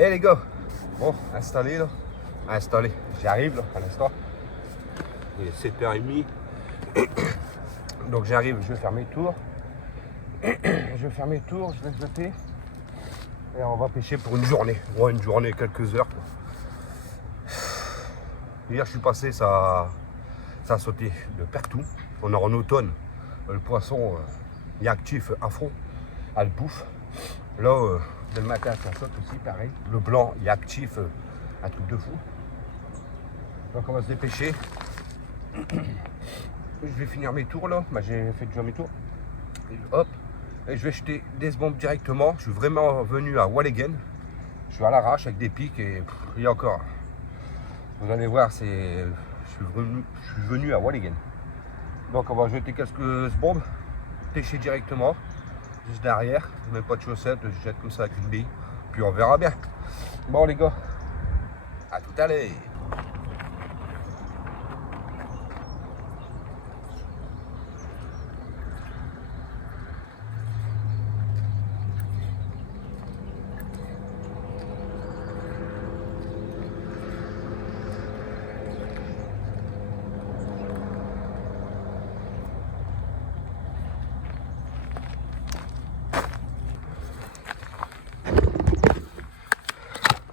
Eh les gars, bon, installé là, installé, j'arrive là à l'instant, il est 7h30, donc j'arrive, je vais faire mes tours, je vais jeter, et on va pêcher pour une journée, ouais, une journée, quelques heures quoi. Hier je suis passé, ça a sauté de partout, on est en automne, le poisson il est actif à fond, à le bouffe, là dès le matin ça saute aussi pareil, le blanc il est actif, un truc de fou. Donc on va se dépêcher. Je vais finir mes tours là, bah, j'ai fait déjà mes tours. Et hop, et je vais jeter des bombes directement. Je suis vraiment venu à Walligen. Je suis à l'arrache avec des pics et il y a encore. Vous allez voir, je suis venu à Walligen. Donc on va jeter quelques bombes, pêcher directement, juste derrière, même pas de chaussettes, je jette comme ça avec une bille, puis on verra bien. Bon les gars, à tout à l'heure.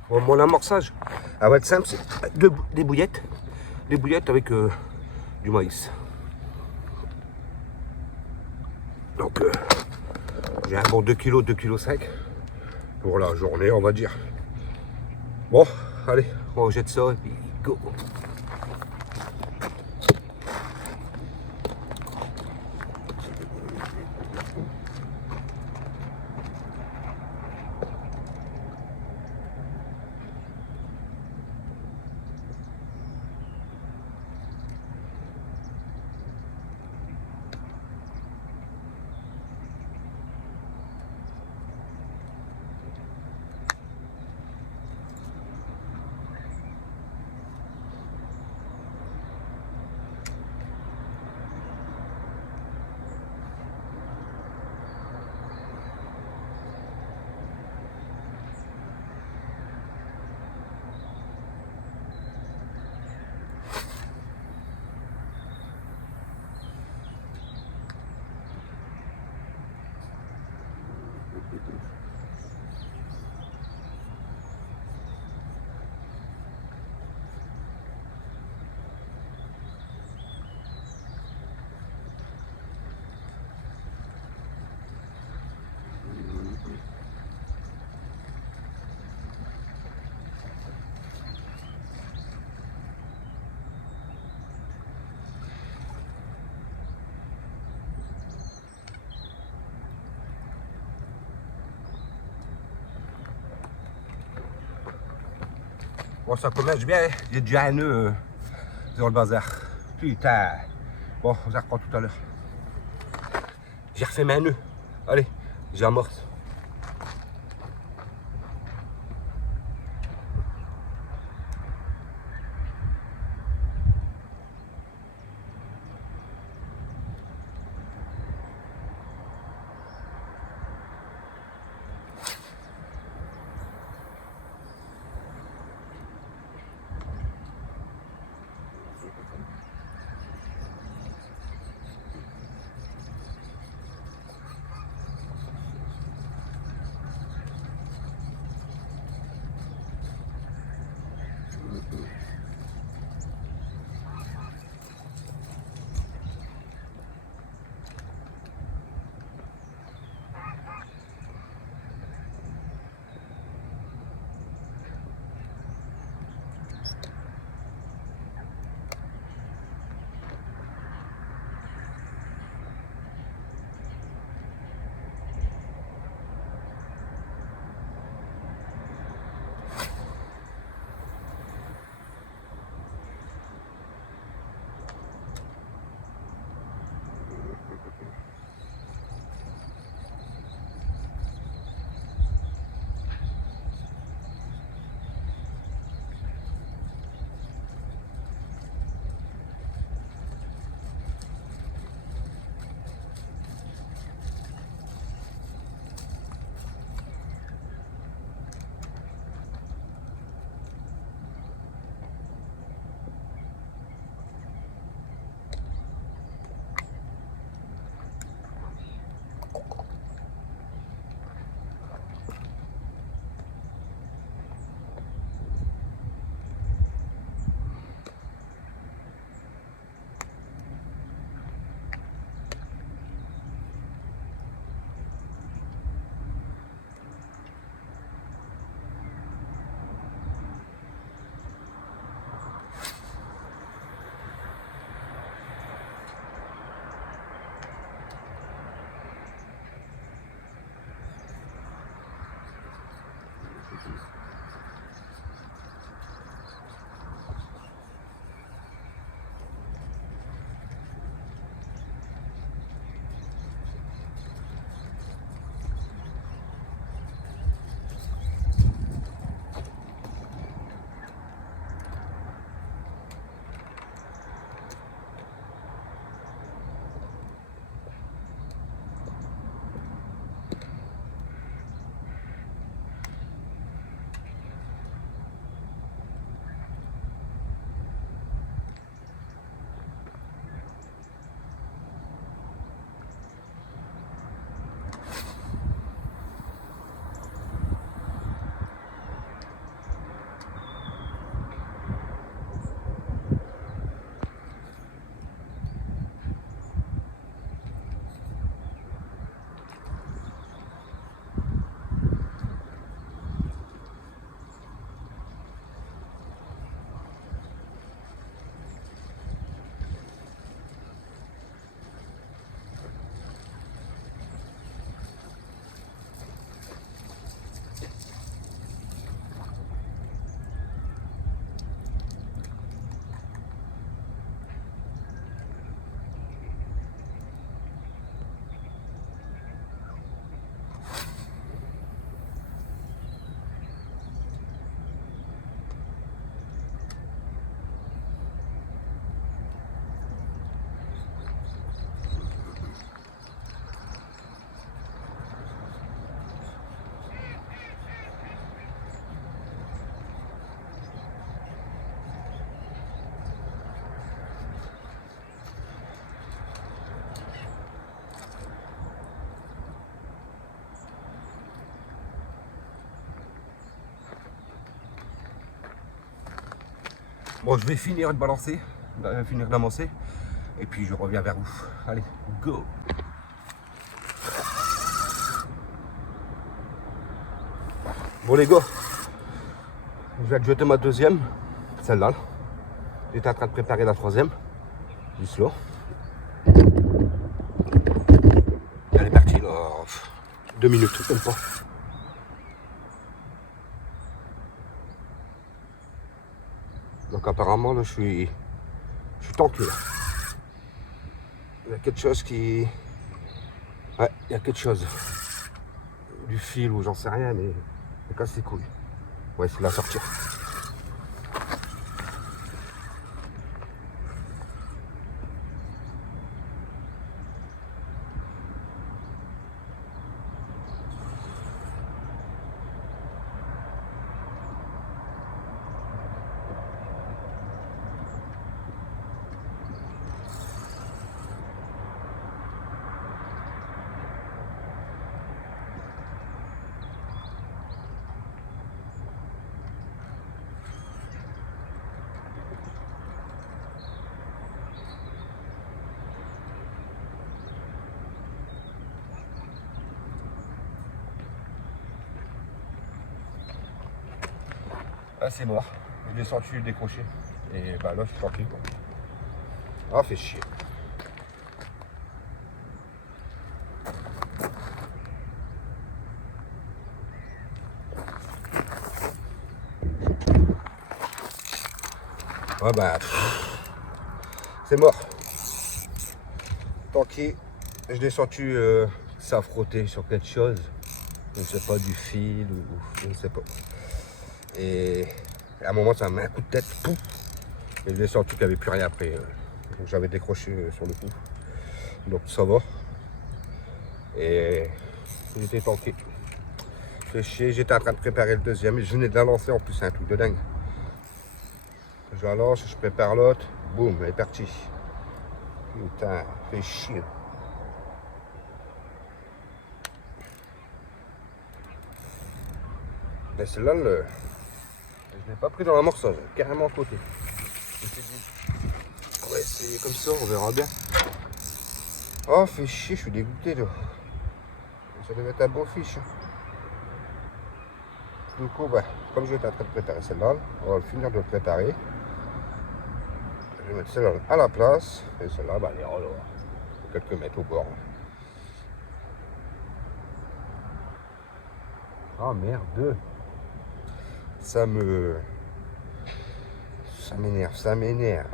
Bon, mon amorçage, à va être simple, c'est des bouillettes avec du maïs. Donc j'ai un bon 2 kg, 2,5 kg pour la journée, on va dire. Bon, allez, on jette ça et puis go. Bon, ça commence bien, hein. Il y a déjà un nœud sur le bazar. Putain. Bon, on s'en reprend tout à l'heure. J'ai refait mes nœuds. Allez, j'amorce. Bon, je vais finir de balancer, finir d'amasser, et puis je reviens vers vous. Allez, go! Bon les gars, je vais jeter ma deuxième, celle-là. J'étais en train de préparer la troisième, juste là. Elle est partie là, 2 minutes, même pas. Donc apparemment là je suis tanké là. Il y a quelque chose qui... Ouais, il y a quelque chose. Du fil ou j'en sais rien, mais c'est casse les couilles. Ouais, c'est la sortir. Ah, c'est mort. Je l'ai senti décrocher. Et bah là, je suis tranquille quoi. Ah, fait chier. Ah bah, c'est mort. Tranquille. Je l'ai senti ça frotter sur quelque chose. Je ne sais pas, du fil ou je ne sais pas. Et à un moment, ça m'a mis un coup de tête. Pouf, et je l'ai senti qu'il n'y avait plus rien après. Donc j'avais décroché sur le coup. Donc ça va. Et j'étais tanké. Fait chier, j'étais en train de préparer le deuxième. Je venais de la lancer en plus, c'est un truc de dingue. Je la lance, je prépare l'autre. Boum, elle est partie. Putain, fait chier. Mais celle-là, je ne l'ai pas pris dans la morceuse, carrément à côté. On va essayer comme ça, on verra bien. Oh, fait chier, je suis dégoûté là. Ça devait être un beau fiche. Du coup, bah, comme j'étais en train de préparer celle-là, on va finir de le préparer. Je vais mettre celle-là à la place. Et celle-là, bah, elle est là, quelques mètres au bord. Oh merde. Ça m'énerve, ça m'énerve.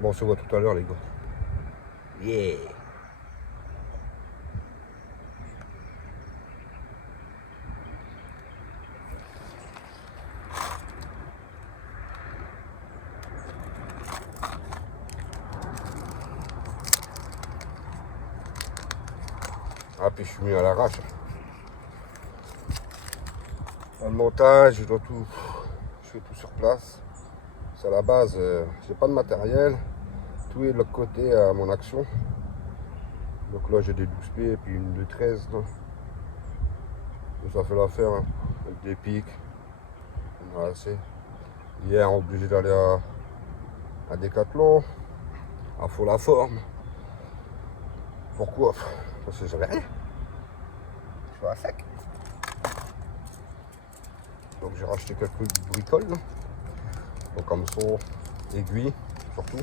Bon, on se voit tout à l'heure les gars. Yeah. Ah, puis je suis mis à l'arrache. Dans le montage, je fais tout sur place. C'est à la base, j'ai pas de matériel. Tout est de l'autre côté à mon action. Donc là j'ai des 12 pieds et puis une de 13 là. Et ça fait l'affaire hein, avec des pics. Voilà, hier obligé d'aller à Decathlon, à Faux la Forme. Pourquoi? Parce que j'avais rien. Je suis à sec. Donc j'ai racheté quelques bricoles. Là. Donc hameçon, aiguille, surtout.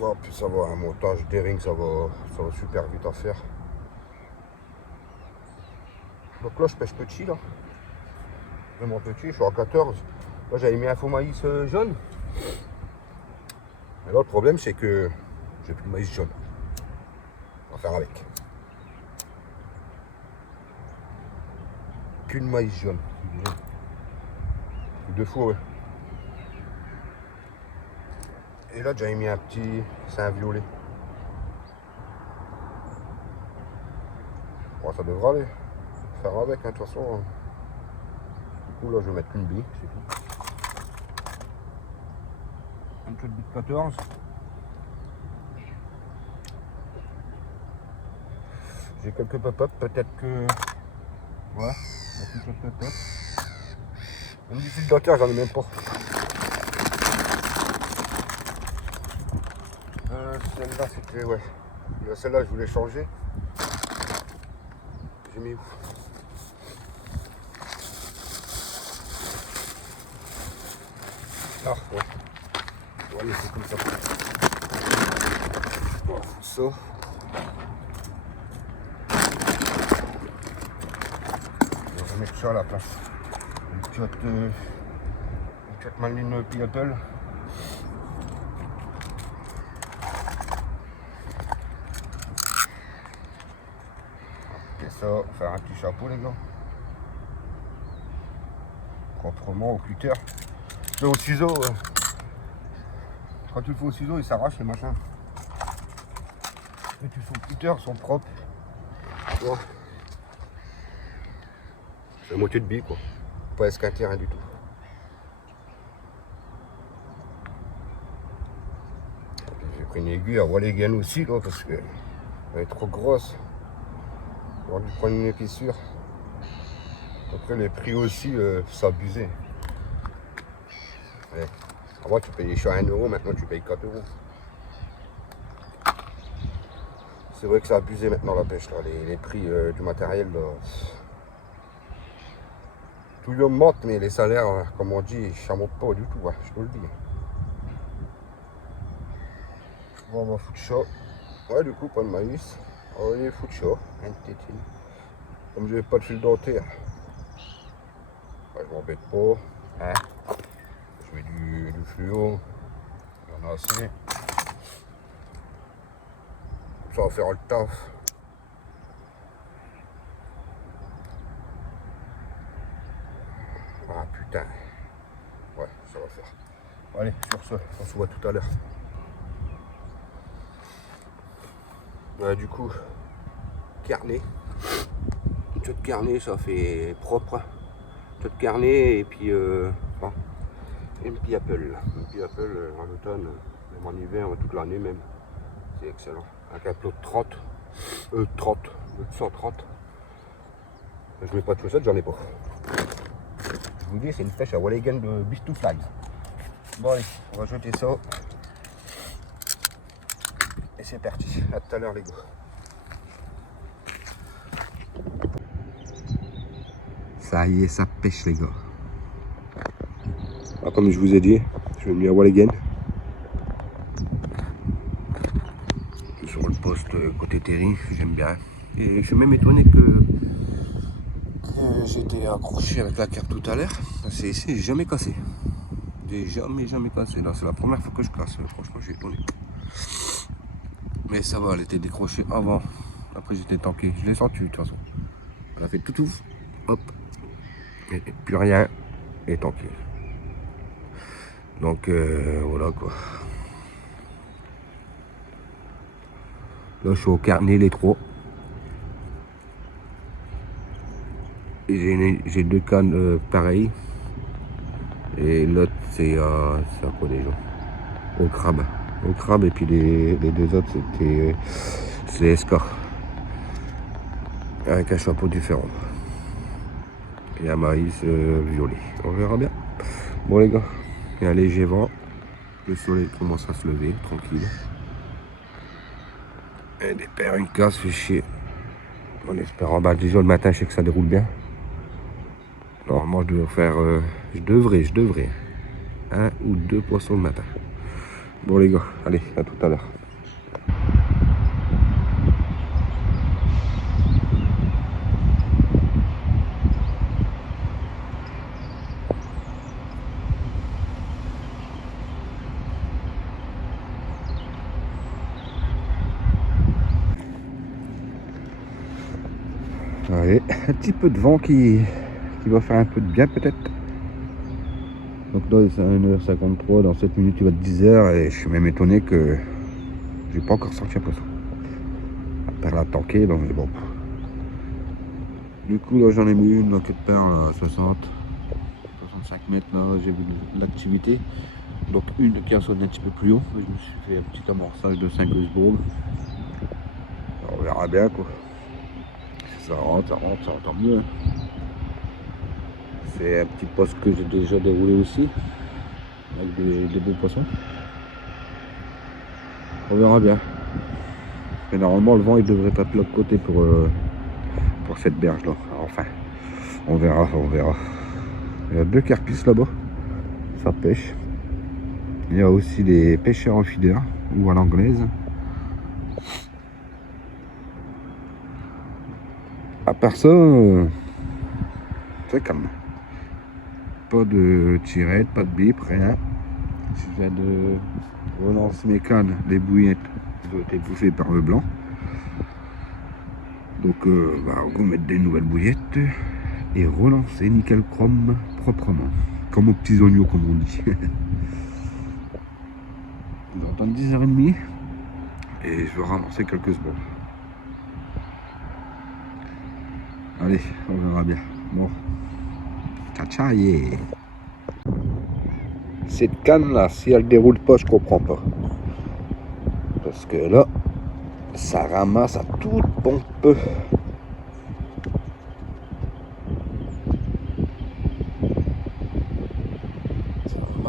En plus ça va, un montage des rings, ça va super vite à faire. Donc là je pêche petit là. Vraiment petit, je suis à 14. Là j'avais mis un faux maïs jaune. Mais là le problème c'est que j'ai plus de maïs jaune. On va faire avec. Qu'une maïs jaune. 2 fois ouais. Et là j'avais mis un petit, c'est un violet. Bon, ça devrait aller. Faire avec, hein, de toute façon. Du coup là je vais mettre une bille, c'est tout. Un petit bille de 14. J'ai quelques pop-up, peut-être que... Voilà, quelques pop-up. Même du fil dentaire, j'en ai même pas. Celle-là, c'était... Ouais. Celle-là, je voulais changer. J'ai mis où? Ah, ouais. Voilà, c'est comme ça. Voilà, ça. On va mettre ça à la place. Une petite maline Pineapple. Et ça, faire un petit chapeau, les gars. Proprement au cutter. Mais au ciseau, quand tu le fais au ciseau, il s'arrache les machins. Et tu fais au cutter, ils sont propres. Ouais. C'est la moitié de bille, quoi. Pas esquinter, rien du tout. J'ai pris une aiguille à Walligen aussi, là, parce qu'elle est trop grosse. On va lui prendre une épaisseur. Après, les prix aussi, c'est abusé. Ouais. Avant, tu payais cher 1 €, maintenant tu payes 4 €. C'est vrai que c'est abusé maintenant la pêche, là. Les prix du matériel, là. Tout augmente, mais les salaires, comme on dit, ça monte pas du tout, ouais, je te le dis. Bon, on va foutre ça. Ouais, du coup, pas de maïs. On va aller foutre ça, un tétine. Comme je n'ai pas de fil dentaire, ouais, je m'embête pas. Hein. Je mets du fluo. Il y en a assez. Ça va faire le taf. Ah putain. Ouais, ça va faire. Allez, sur ce, on se voit tout à l'heure. Ouais, du coup, carnet. Une de carnet, ça fait propre. Une de carnet et puis enfin, une Pineapple. Une Pineapple en automne, même en hiver, toute l'année même. C'est excellent. Avec un plot de 130. Je mets pas de chaussettes, j'en ai pas. Je vous dis, c'est une pêche à Walligen de Beast to Fly. Bon allez, on va jeter ça. Et c'est parti. À tout à l'heure les gars. Ça y est, ça pêche les gars. Alors, comme je vous ai dit, je vais venir à Walligen. Sur le poste côté Terry, j'aime bien. Et je suis même étonné que j'étais accroché avec la carte tout à l'heure. C'est jamais cassé. J'ai jamais cassé. Là, c'est la première fois que je casse. Franchement, j'ai étonné. Mais ça va, elle était décrochée avant. Après, j'étais tanké. Je l'ai senti de toute façon. Elle a fait tout ouf. Hop. Et plus rien. Et tanké. Donc, voilà quoi. Là, je suis au carnet, les 3. Et j'ai 2 cannes pareilles. Et l'autre, c'est à quoi déjà? Au crabe. Au crabe, et puis les 2 autres, c'est escar. Avec un chapeau différent. Et un maïs violet. On verra bien. Bon, les gars, il y a un léger vent. Le soleil commence à se lever, tranquille. Et des paires, une casse, fait chier. On espère en bas déjà le matin, je sais que ça déroule bien. Normalement, je devrais faire. Je devrais. 1 ou 2 poissons le matin. Bon, les gars, allez, à tout à l'heure. Allez, un petit peu de vent qui va faire un peu de bien peut-être. Donc là c'est 1h53, dans 7 minutes il va être 10h et je suis même étonné que j'ai pas encore sorti un poisson. À part la tanker, donc mais bon. Du coup là j'en ai mis une dans queue de perle à 65 mètres là, j'ai vu l'activité. Donc une qui a sonné un petit peu plus haut, je me suis fait un petit amorçage de 5 balls. On verra bien quoi. Ça rentre, ça entend mieux. C'est un petit poste que j'ai déjà déroulé aussi, avec des beaux poissons. On verra bien. Mais normalement, le vent il devrait taper de l'autre côté pour cette berge là. Enfin, on verra, on verra. Il y a 2 carpisses là-bas, ça pêche. Il y a aussi des pêcheurs en feeder ou à l'anglaise. À part ça, c'est calme. Pas de tirette, pas de bip, rien. Je viens de relancer mes cannes, les bouillettes ont été bouffées par le blanc. Donc on va mettre des nouvelles bouillettes et relancer nickel chrome proprement. Comme aux petits oignons comme on dit. On va attendre 10h30 et je vais ramasser quelques secondes. Allez, on verra bien. Bon. Ciao, ciao, yeah. Cette canne là, si elle déroule pas, je comprends pas. Parce que là, ça ramasse à toute pompe.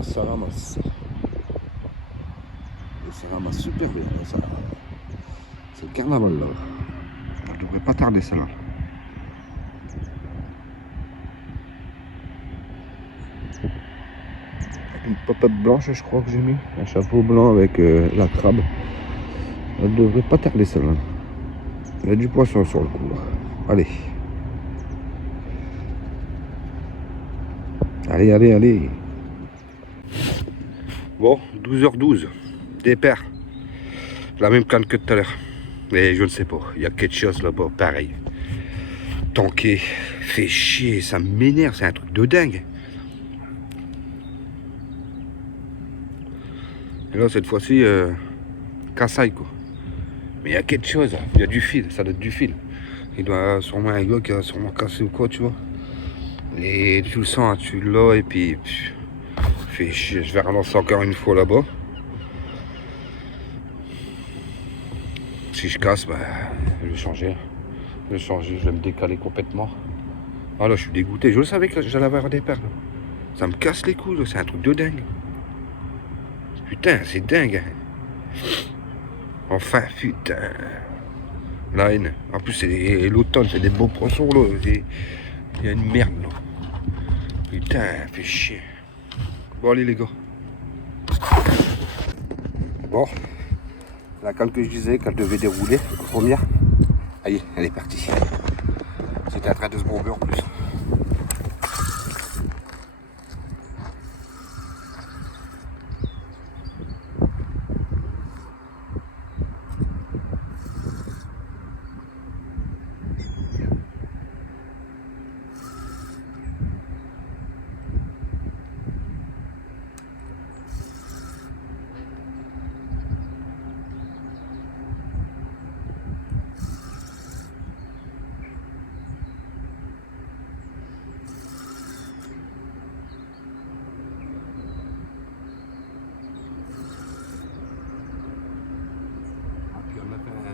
Ça ramasse. Et ça ramasse super bien. Ça. C'est le carnaval là. Elle devrait pas tarder celle-là. Une pop-up blanche, je crois que j'ai mis. Un chapeau blanc avec la crabe. Elle devrait pas tarder celle-là. Il y a du poisson sur le coup là. Allez. Allez, allez, allez. Bon, 12h12. Des paires. La même canne que tout à l'heure. Mais je ne sais pas. Il y a quelque chose là-bas, pareil. Tanké. Fait chier. Ça m'énerve. C'est un truc de dingue. Et là, cette fois-ci, cassaille quoi. Mais il y a quelque chose. Il y a du fil. Ça doit être du fil. Il doit sûrement un gars qui a sûrement cassé ou quoi, tu vois. Et tu le sens, tu l'as, et puis fait chier. Je vais relancer encore une fois là-bas. Si je casse, bah, je vais changer. Je vais me décaler complètement. Ah là, je suis dégoûté. Je le savais que j'allais avoir des perles. Ça me casse les couilles, c'est un truc de dingue. Putain, c'est dingue. Enfin, putain. La haine. En plus, c'est l'automne, c'est des beaux poissons là. Il y a une merde là. Putain, fait chier. Bon, allez les gars. Bon, la canne que je disais qu'elle devait dérouler, la première, allez, elle est partie. C'était en train de se bomber en plus.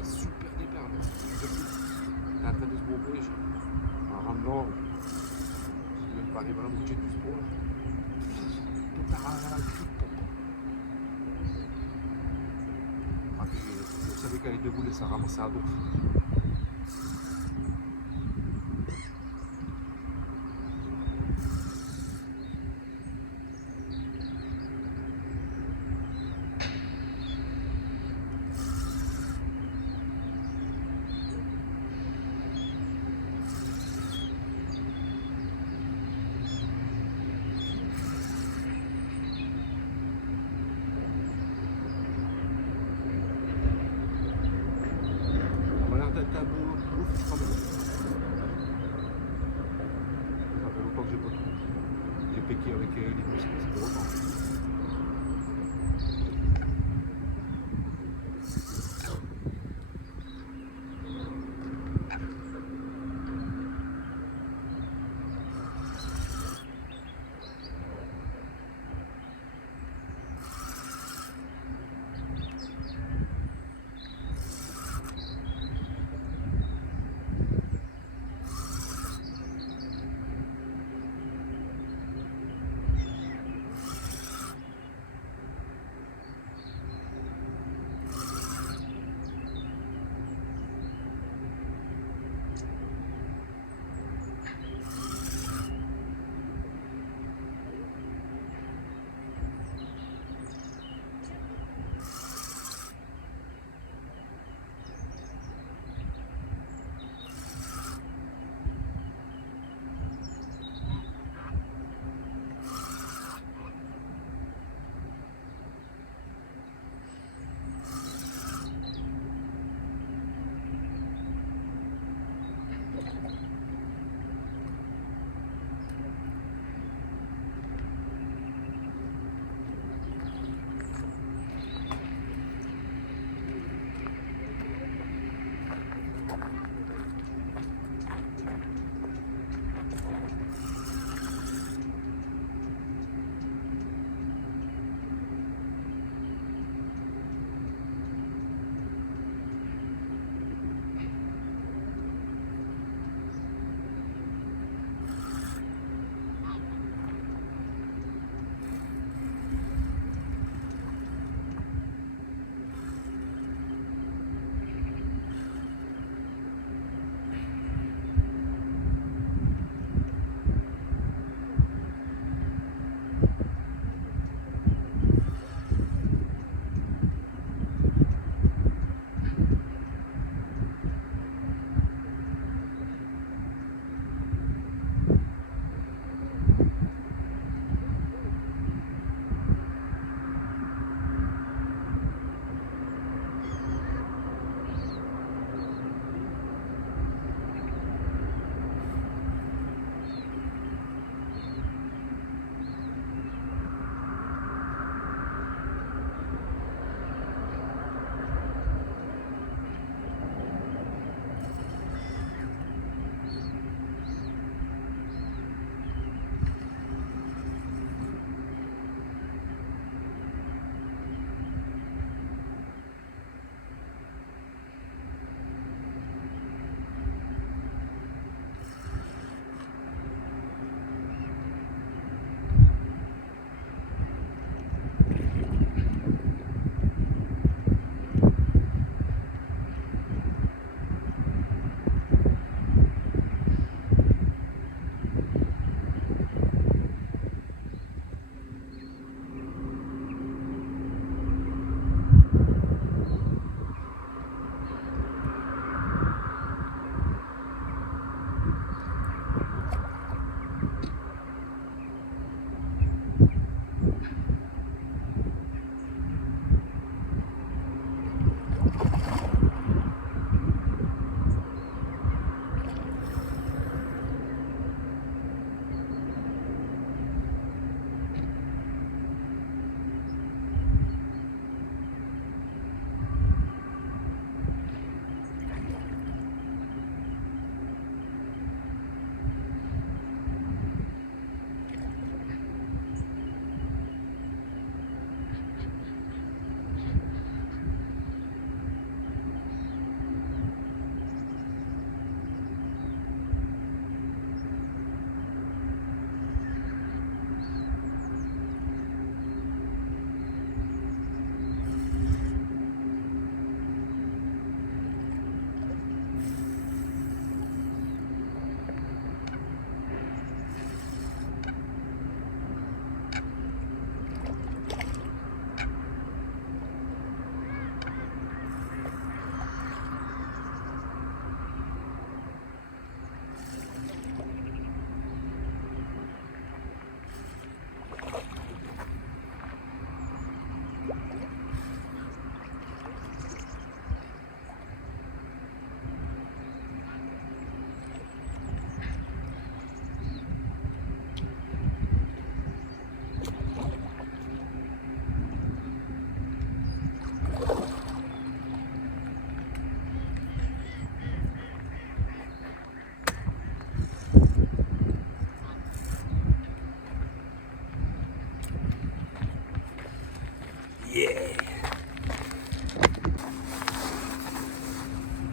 Super départ là. Il est en train de se bomber. En ramenant, je ne même pas arriver à la moitié du sport. Je savais qu'elle était déboulée, ça ramassait à dos. C'est un beau ouf quand même. Ça fait longtemps que j'ai pas trouvé. J'ai péqué avec les muscles, ça fait longtemps.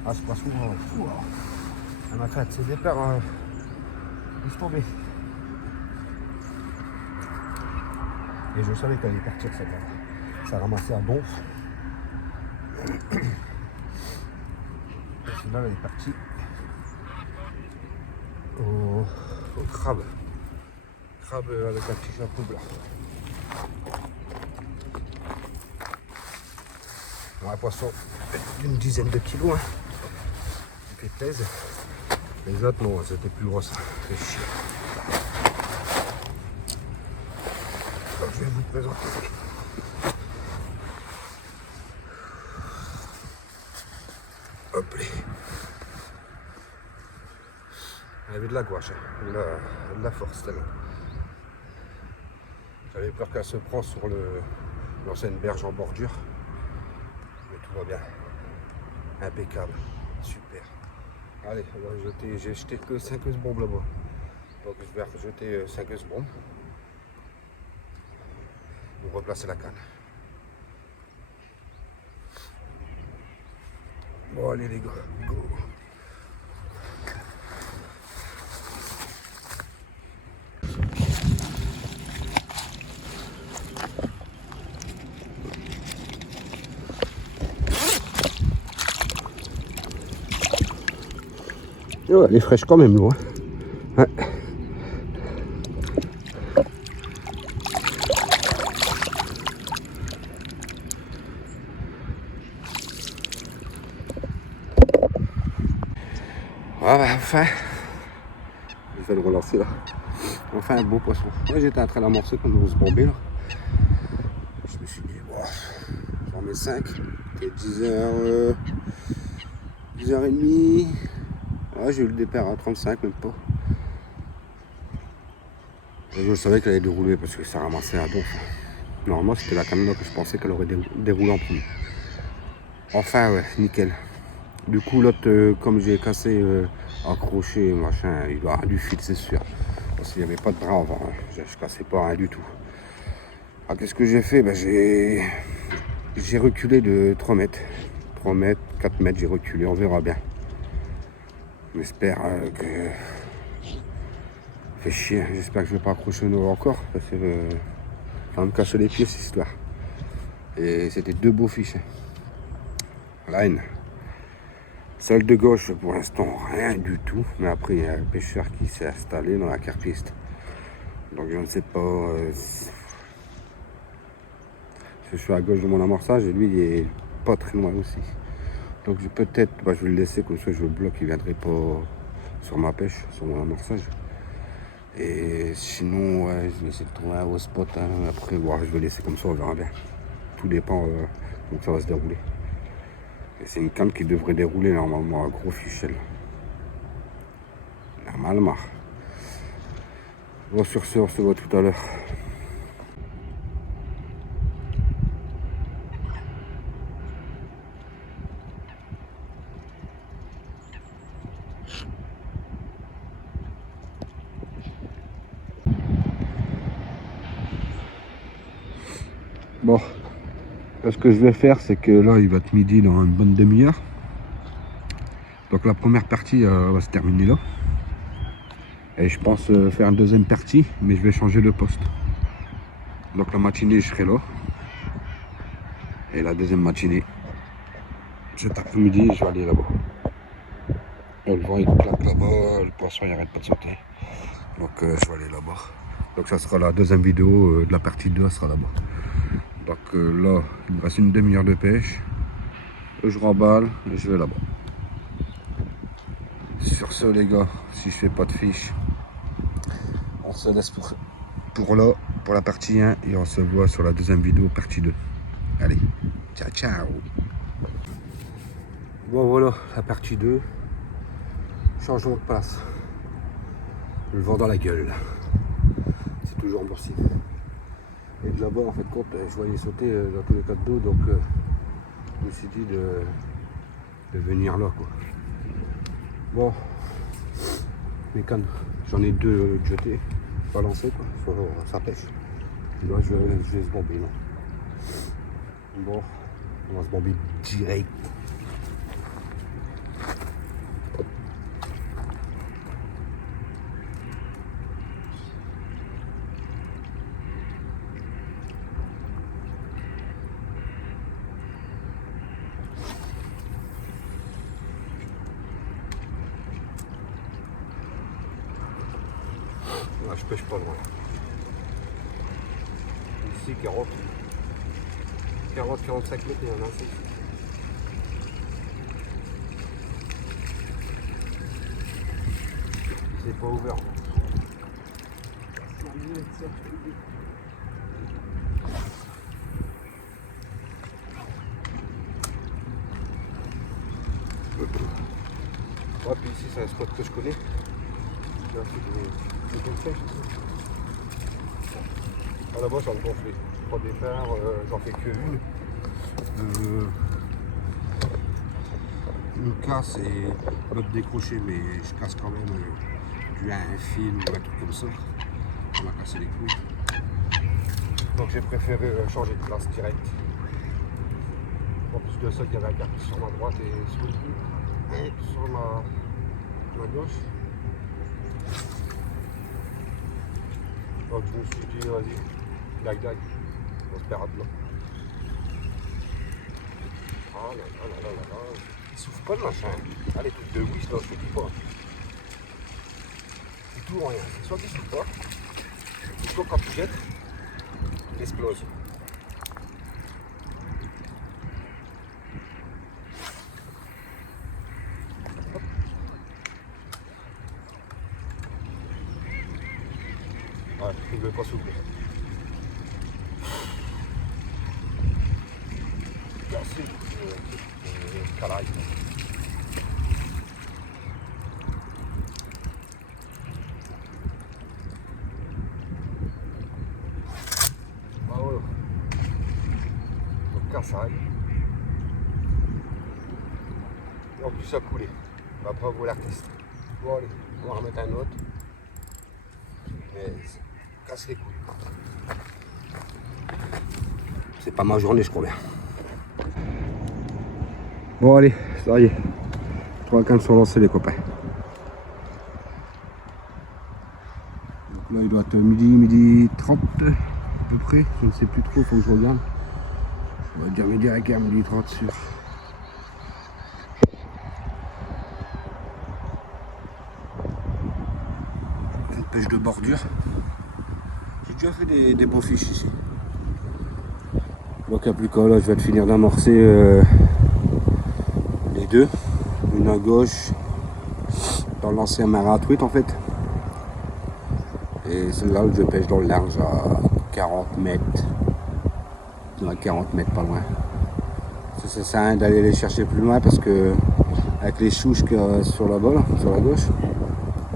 Ah, ce poisson, elle m'a fait ses départ, laisse tomber. Et je savais qu'elle allait partir celle-là. Ça ramassait à donf. Et celle-là, elle est partie au crabe. Crabe avec un petit chapeau blanc. Bon, un poisson d'une dizaine de kilos, hein. Il fait plaisir. Les autres, non, c'était plus gros, ça fait chier. Donc, je vais vous présenter. Hop là. Elle avait de la gouache, hein. De la force tellement. J'avais peur qu'elle se prend sur l'ancienne berge en bordure. Mais tout va bien. Impeccable. Super. Allez, on va jeter. J'ai jeté que 5 bombes là-bas. Donc je vais rejeter 5 bombes. Pour replacer la canne. Bon allez les gars, go. Oh, elle est fraîche quand même l'eau. Ouais. Ah bah enfin, je vais le relancer là. Enfin un beau poisson. Moi j'étais en train d'amorcer quand on se bombait là. Je me suis dit, wow, j'en mets 5. Et 10h, 10h30. Ouais, j'ai eu le départ à 35, même pas. Et je savais qu'elle allait dérouler parce que ça ramassait à donf. Normalement c'était la canne là que je pensais qu'elle aurait déroulé en premier. Enfin ouais, nickel. Du coup l'autre, comme j'ai cassé, accroché, machin, il doit avoir du fil c'est sûr. Parce qu'il n'y avait pas de bras avant, hein. Je cassais pas rien du tout. Alors qu'est-ce que j'ai fait? Ben, j'ai reculé de 3 mètres. 3 mètres, 4 mètres, j'ai reculé, on verra bien. J'espère que... Fait chier, j'espère que je vais pas accrocher une eau encore. Parce que ça va me casser les pieds cette histoire. Et c'était 2 beaux fiches. Line. Celle de gauche, pour l'instant, rien du tout. Mais après, il y a un pêcheur qui s'est installé dans la carpiste. Donc, je ne sais pas. Je suis à gauche de mon amorçage et lui, il est pas très loin aussi. Donc, peut-être, je vais le laisser comme ça, je le bloque. Il ne viendrait pas sur ma pêche, sur mon amorçage. Et sinon, ouais, je vais essayer de trouver un haut spot. Hein. Après, je vais laisser comme ça, on verra bien. Tout dépend comment ça va se dérouler. C'est une canne qui devrait dérouler normalement à gros fichel. Normalement. Bon, sur ce, on se voit tout à l'heure. Bon, ce que je vais faire, c'est que là, il va être midi dans une bonne demi-heure. Donc la première partie va se terminer là. Et je pense faire une deuxième partie, mais je vais changer de poste. Donc la matinée, je serai là. Et la deuxième matinée, cet après-midi, je vais aller là-bas. Le vent, il claque là-bas, le poisson, il n'arrête pas de sauter. Donc je vais aller là-bas. Donc ça sera la deuxième vidéo de la partie 2, elle sera là-bas. Donc là, il me reste une demi-heure de pêche. Je remballe et je vais là-bas. Sur ce les gars, si je fais pas de fiche, on se laisse pour là, pour la partie 1 et on se voit sur la deuxième vidéo, partie 2. Allez, ciao ciao. Bon voilà, la partie 2. Changement de place. Le vent dans la gueule. C'est toujours boursier. Et de là-bas, en fait, compte, je voyais sauter dans tous les cas d'eau, donc je me suis dit de venir là, quoi. Bon, mes cannes, j'en ai 2 jetées, pas lancées, quoi. Ça pêche. Là, je vais se bomber, là. Bon, on va se bomber direct. Ah, je pêche pas loin. Ici, 40-45 mètres, il y en a assez. C'est pas ouvert. Ouais, puis ici c'est un spot que je connais. J'ai fait des gonflages. À la base j'en gonflais 3 départs, j'en fais que une casse et l'autre décroché, mais je casse quand même dû à un fil ou un truc comme ça. On m'a cassé les couilles. Donc j'ai préféré changer de place direct. En plus de ça, il y avait un carpus sur ma droite et sur le coup, et sur ma gauche. Donc je me suis dit, vas-y, dag, on se perd à plat. Ah là là là là là là. Il souffle pas le machin. Ah, les trucs de whisk, je te dis pas. C'est tout ou rien. C'est soit qu'il souffle pas, soit quand tu jettes, il explose. Ouais, il ne veut pas s'ouvrir. Cassé le calaille. Ah ouais. Donc cassaille. Et en plus ça a coulé. Après on va l'artiste. Bon allez, on va remettre un autre. Mais casse les couilles. C'est pas ma journée, je crois bien. Bon allez, ça y est. 3 cannes sont lancées les copains. Donc là il doit être midi 30 à peu près. Je ne sais plus trop, il faut que je regarde. On va dire midi à midi 30 sûr. Une pêche de bordure. J'ai déjà fait des beaux fiches ici. Donc à plus qu'à là, je vais te finir d'amorcer les deux. Une à gauche, dans l'ancien marin à truite en fait. Et celle-là, je pêche dans le large à 40 mètres. À 40 mètres, pas loin. Ça sert à rien d'aller les chercher plus loin parce que avec les chouches qu'il y a sur la balle, sur la gauche,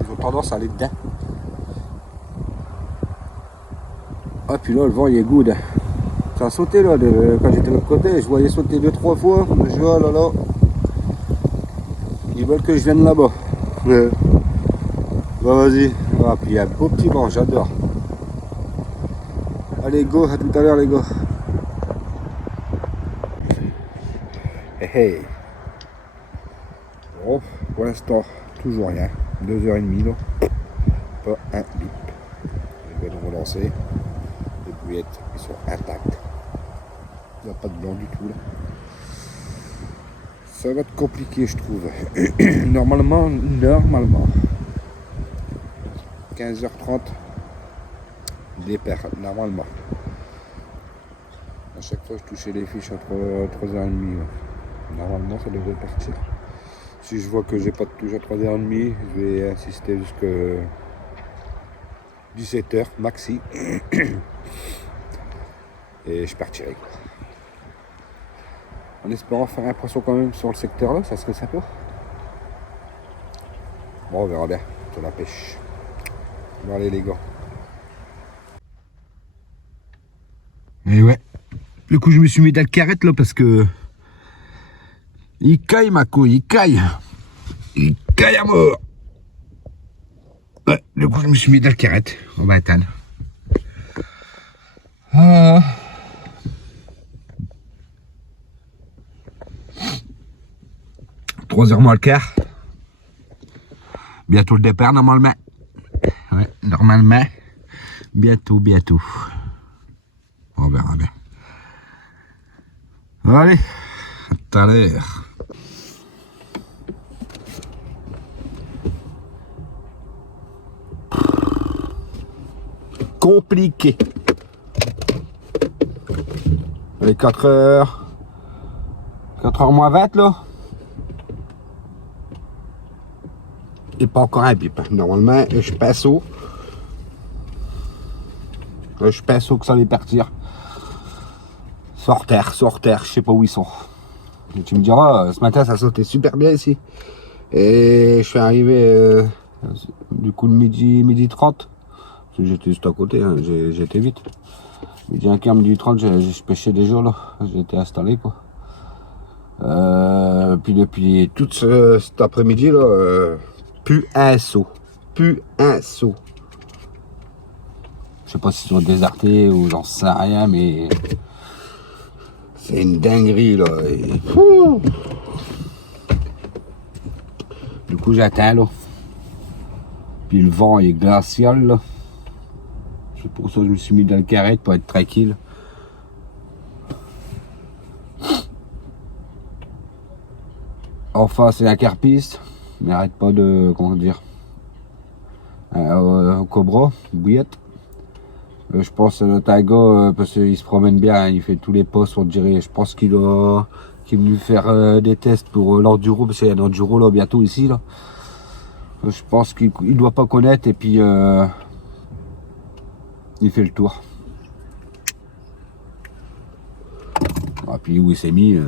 ils ont tendance à aller dedans. Ah puis là le vent il est good. Ça a sauté là quand j'étais de l'autre côté, je voyais sauter 2-3 fois. Je dis oh là là. Ils veulent que je vienne là-bas. Bah vas-y. Ah puis il y a un beau petit vent, j'adore. Allez go, à tout à l'heure les gars. Hey, hey. Bon, pour l'instant, toujours rien. 2h30 là. Pas un bip. Je vais le relancer. Les bouillettes, ils sont intactes. Il n'y a pas de blanc du tout là. Ça va être compliqué je trouve. Normalement 15h30 départ, normalement. À chaque fois je touchais les fiches entre 3h30. Normalement ça devrait partir. Si je vois que j'ai pas de touche à 3h30, je vais insister jusqu'à 17h maxi. Et je partirai quoi. En espérant faire un poisson quand même sur le secteur là, ça serait sympa. Bon on verra bien, sur la pêche. Bon allez les gars. Et ouais. Le coup je me suis mis dans le carrette là parce que il caille ma couille, il caille. Il caille à mort. Ouais, le coup je me suis mis dans le carrette. On va atteindre. Ah. 3h moins le quart. Bientôt le départ normalement. Ouais, normalement. Bientôt. On verra bien. Allez, à tout à l'heure. compliqué. Les 4h moins 20 là. Et pas encore un bip. Normalement, je passe au. Je passe au que ça allait partir. Sur terre, je sais pas où ils sont. Et tu me diras, ce matin ça sautait super bien ici. Et je suis arrivé du coup le midi 30. Parce que j'étais juste à côté, hein, j'étais vite. Midi 15, midi 30, je pêchais déjà là. J'étais installé quoi. Puis depuis tout cet après-midi là, plus un saut. Plus un saut. Je sais pas s'ils sont désertés ou j'en sais rien, mais c'est une dinguerie là. Et... Du coup j'atteins là. Puis le vent est glacial là. C'est pour ça que je me suis mis dans le carré pour être tranquille. Enfin c'est la carpiste. Mais arrête pas de, comment dire, cobra, bouillette. Je pense le taiga, parce qu'il se promène bien, il fait tous les postes, on dirait. Je pense qu'il est venu faire des tests pour l'enduro, parce qu'il y a l'enduro là bientôt ici là. Je pense qu'il doit pas connaître et puis il fait le tour. Et puis où il s'est mis,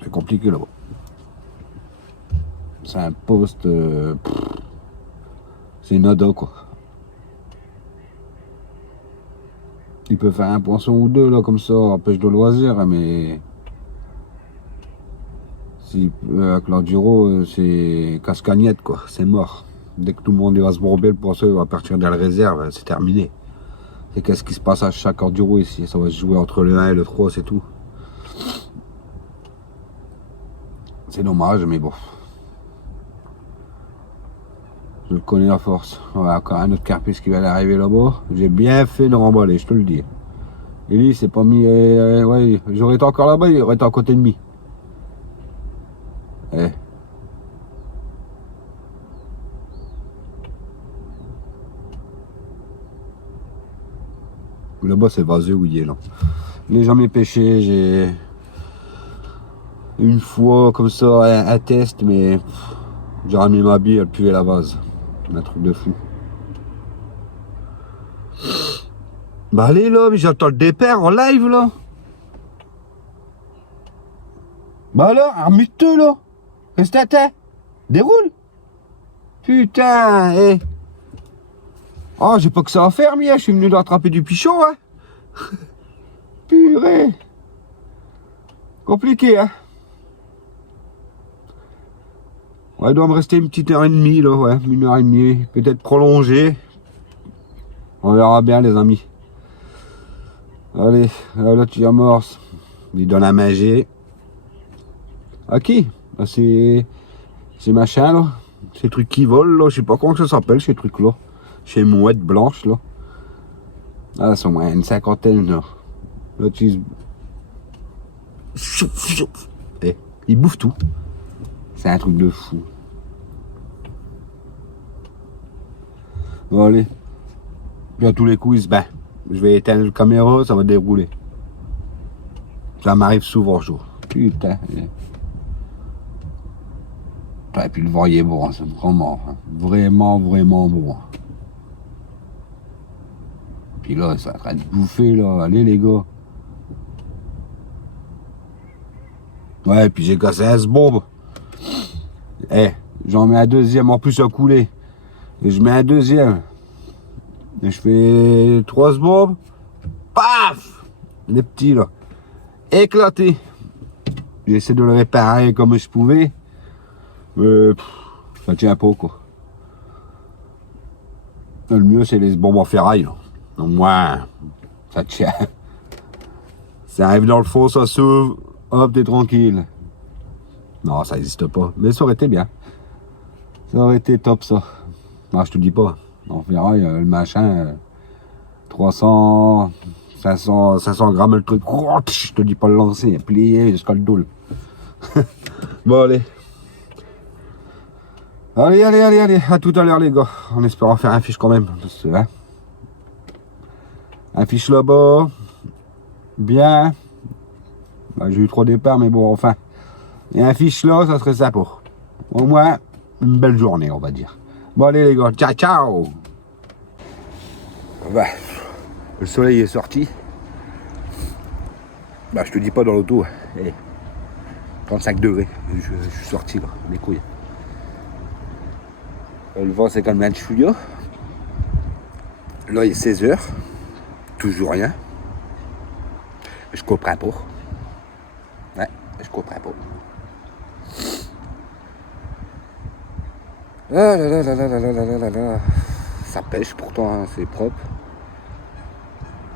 c'est compliqué là-bas. C'est un poste, c'est nada quoi. Il peut faire un poisson ou deux là comme ça, en pêche de loisir, mais si avec l'enduro c'est casse-cagnette quoi, c'est mort. Dès que tout le monde va se bomber, le poisson va partir dans la réserve, c'est terminé. Et qu'est-ce qui se passe à chaque enduro ici? Ça va se jouer entre le 1 et le 3, c'est tout. C'est dommage, mais bon. Je le connais à force. On va encore un autre carpiste qui va arriver là-bas. J'ai bien fait de remballer, je te le dis. Et lui, il s'est pas mis. Ouais, j'aurais été encore là-bas, il aurait été à côté de moi. Eh. Là-bas, c'est vaseux où il est là. Je n'ai jamais pêché, j'ai une fois comme ça un test, mais j'ai ramené ma bille, elle puait la vase. Un truc de fou. Bah allez là, mais j'entends le départ en live là. Bah alors, armute-toi là. Qu'est-ce que t'as? Déroule. Putain, eh. Oh, j'ai pas que ça à faire, Mia. Je suis venu d'attraper du pichon, hein. Purée. Compliqué, hein. Ouais, il doit me rester une petite heure et demie, là, ouais. 1h30. Peut-être prolongée. On verra bien, les amis. Allez, là, tu amorces. Il donne à manger. À qui? Bah, c'est machin, là. Ces trucs qui volent, là. Je sais pas comment ça s'appelle, ces trucs-là. Chez mouette blanche, là. Ah, elles sont moins une cinquantaine, là. Là, tu... Eh, ils bouffent tout. C'est un truc de fou. Bon, allez. Puis à tous les coups, il se bat. Je vais éteindre la caméra, ça va dérouler. Ça m'arrive souvent, je jour. Putain. Et puis le vent il est bon, c'est vraiment, vraiment bon. Puis là, ça est en train de bouffer, là. Allez, les gars. Ouais, puis j'ai cassé un bombe. Eh, j'en mets un deuxième en plus à couler. Et je mets un deuxième. Et je fais 3 bombes. Paf! Les petits, là. Éclaté. J'essaie de le réparer comme je pouvais. Mais ça tient pas, quoi. Le mieux, c'est les bombes en ferraille, là. Au moins, ça tient. Ça arrive dans le fond, ça s'ouvre. Hop, t'es tranquille. Non, ça n'existe pas. Mais ça aurait été bien. Ça aurait été top, ça. Non, je te dis pas. En ferraille, le machin, 300, 500 grammes le truc. Je te dis pas le lancer, plié jusqu'à le doule. Bon, allez. Allez. À tout à l'heure, les gars. En espérant faire un fiche quand même. Hein. Un fiche là-bas. Bien. Bah, j'ai eu 3 départs, mais bon, enfin. Et un fiche là, ça serait sympa. Au moins, une belle journée, on va dire. Bon, allez, les gars. Ciao, ciao. Bah, le soleil est sorti. Bah, je te dis pas dans l'auto. 35 degrés. Je suis sorti, là. Les couilles. Le vent, c'est quand même un chouïa. Là, il est 16h. Toujours rien. Je comprends pas. Ouais, je comprends pas. Ah là là là là là là là là là. Ça pêche pourtant, hein, c'est propre.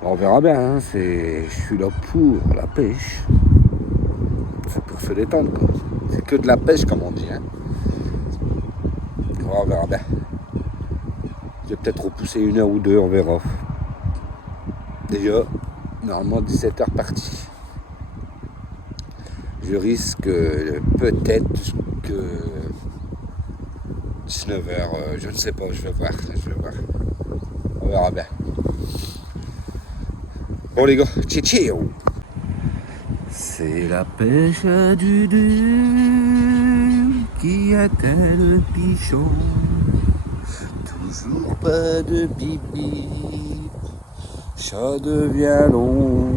On verra bien, hein, je suis là pour la pêche. C'est pour se détendre, quoi. C'est que de la pêche, comme on dit. Hein. On verra bien. Je vais peut-être repousser 1 heure ou 2, on verra. Déjà, normalement 17h parti. Je risque peut-être que 19h, je ne sais pas, je vais voir. On verra bien. Bon les gars, ciao. C'est la pêche du dur qui atteint le pichon. Toujours pas de pipi, ça devient long.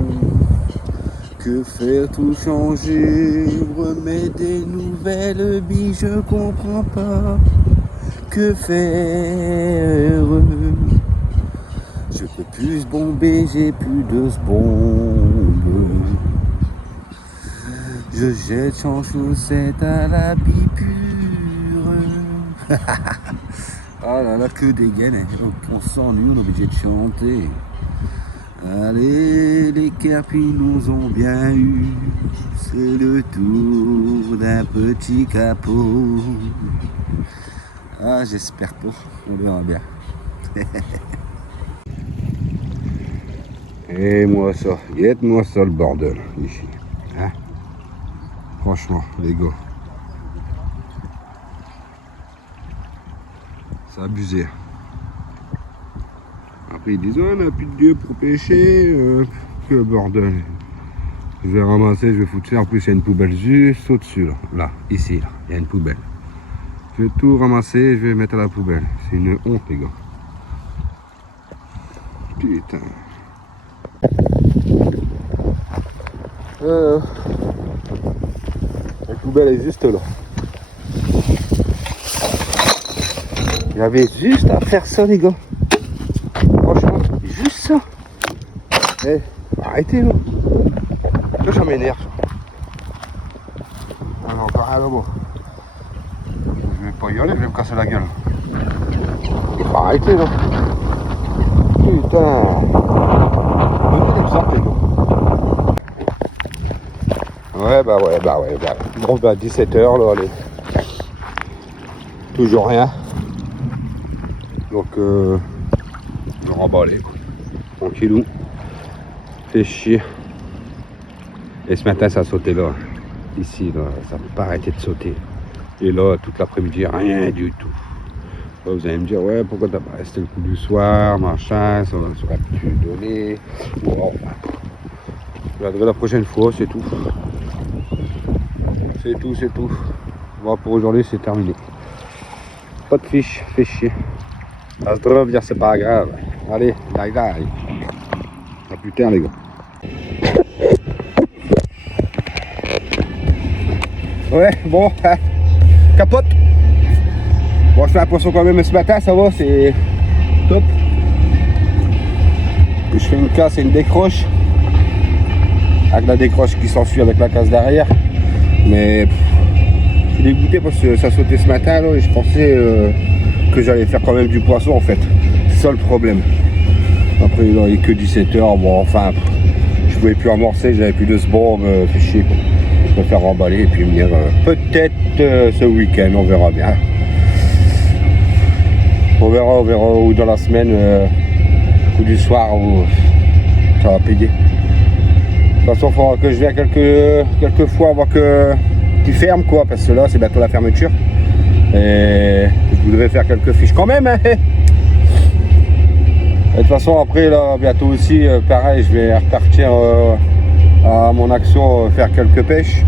Que faire, tout changer, remets des nouvelles billes, je comprends pas. Que faire? Je peux plus bomber, j'ai plus de bombe. Je jette sans chaussettes à la pipure. Ah là là, que des gaines, on s'ennuie, on est obligé de chanter. Allez, les carpis nous ont bien eu, c'est le tour d'un petit capot. Ah, j'espère pas, on verra bien. Et moi ça, guette-moi ça le bordel, ici. Hein? Franchement, les gars. C'est abusé. Après ils disent oh, on n'a plus de Dieu pour pêcher, que bordel. Je vais ramasser, je vais foutre ça. En plus il y a une poubelle juste au-dessus là, ici là, il y a une poubelle. Je vais tout ramasser, je vais mettre à la poubelle. C'est une honte les gars. Putain. La poubelle est juste là. Il y avait juste à faire ça les gars. Franchement, juste ça. Eh, arrêtez là. Là ça m'énerve. Alors encore rien là-bas. Je vais pas y aller, je vais me casser la gueule. Faut arrêter là. Putain. Donnez l'exemple les gars. Ouais. Bon bah 17h là, allez. Toujours rien. Donc je remballe. Tranquillou. Fait chier. Et ce matin ça a sauté là. Ici là, ça ne peut pas arrêter de sauter. Et là, toute l'après-midi, rien du tout. Là, vous allez me dire, ouais, pourquoi t'as pas resté le coup du soir, machin, ça aurait pu donner. Bon, je regarderai la prochaine fois, c'est tout. C'est tout. Bon, pour aujourd'hui, c'est terminé. Pas de fiche, fait chier. À se revenir, c'est pas grave. Allez, bye. À plus tard, les gars. Ouais, bon, capote. Bon, je fais un poisson quand même ce matin, ça va, c'est top. Je fais une casse et une décroche. Avec la décroche qui s'ensuit avec la casse derrière. Mais je suis dégoûté parce que ça sautait ce matin là, et je pensais que j'allais faire quand même du poisson en fait. C'est ça le problème. Après il n'est que 17h, bon enfin je pouvais plus amorcer, j'avais plus de ce bombe, fait chier quoi. Je peux faire remballer et puis venir peut-être ce week-end, on verra bien. On verra où dans la semaine ou du soir où ça va payer. De toute façon, il faudra que je vienne quelques fois avant qu'ils ferment quoi, parce que là c'est bientôt la fermeture. Et je voudrais faire quelques fiches quand même. Hein. De toute façon, après, là, bientôt aussi, pareil, je vais repartir à mon action, faire quelques pêches.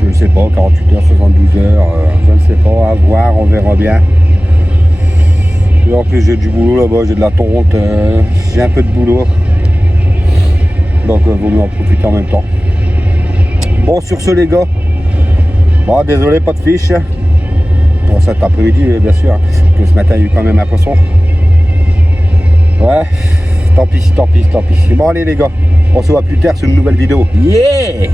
Je ne sais pas, 48 heures, 72 heures, je ne sais pas, à voir, on verra bien. Et en plus, j'ai du boulot là-bas, j'ai de la tonte, j'ai un peu de boulot. Donc, vaut mieux en profiter en même temps. Bon, sur ce, les gars, bon, désolé, pas de fiche. Pour cet après-midi, bien sûr, que ce matin, il y a eu quand même un poisson. Ouais, tant pis. Bon, allez, les gars, on se voit plus tard sur une nouvelle vidéo. Yeah!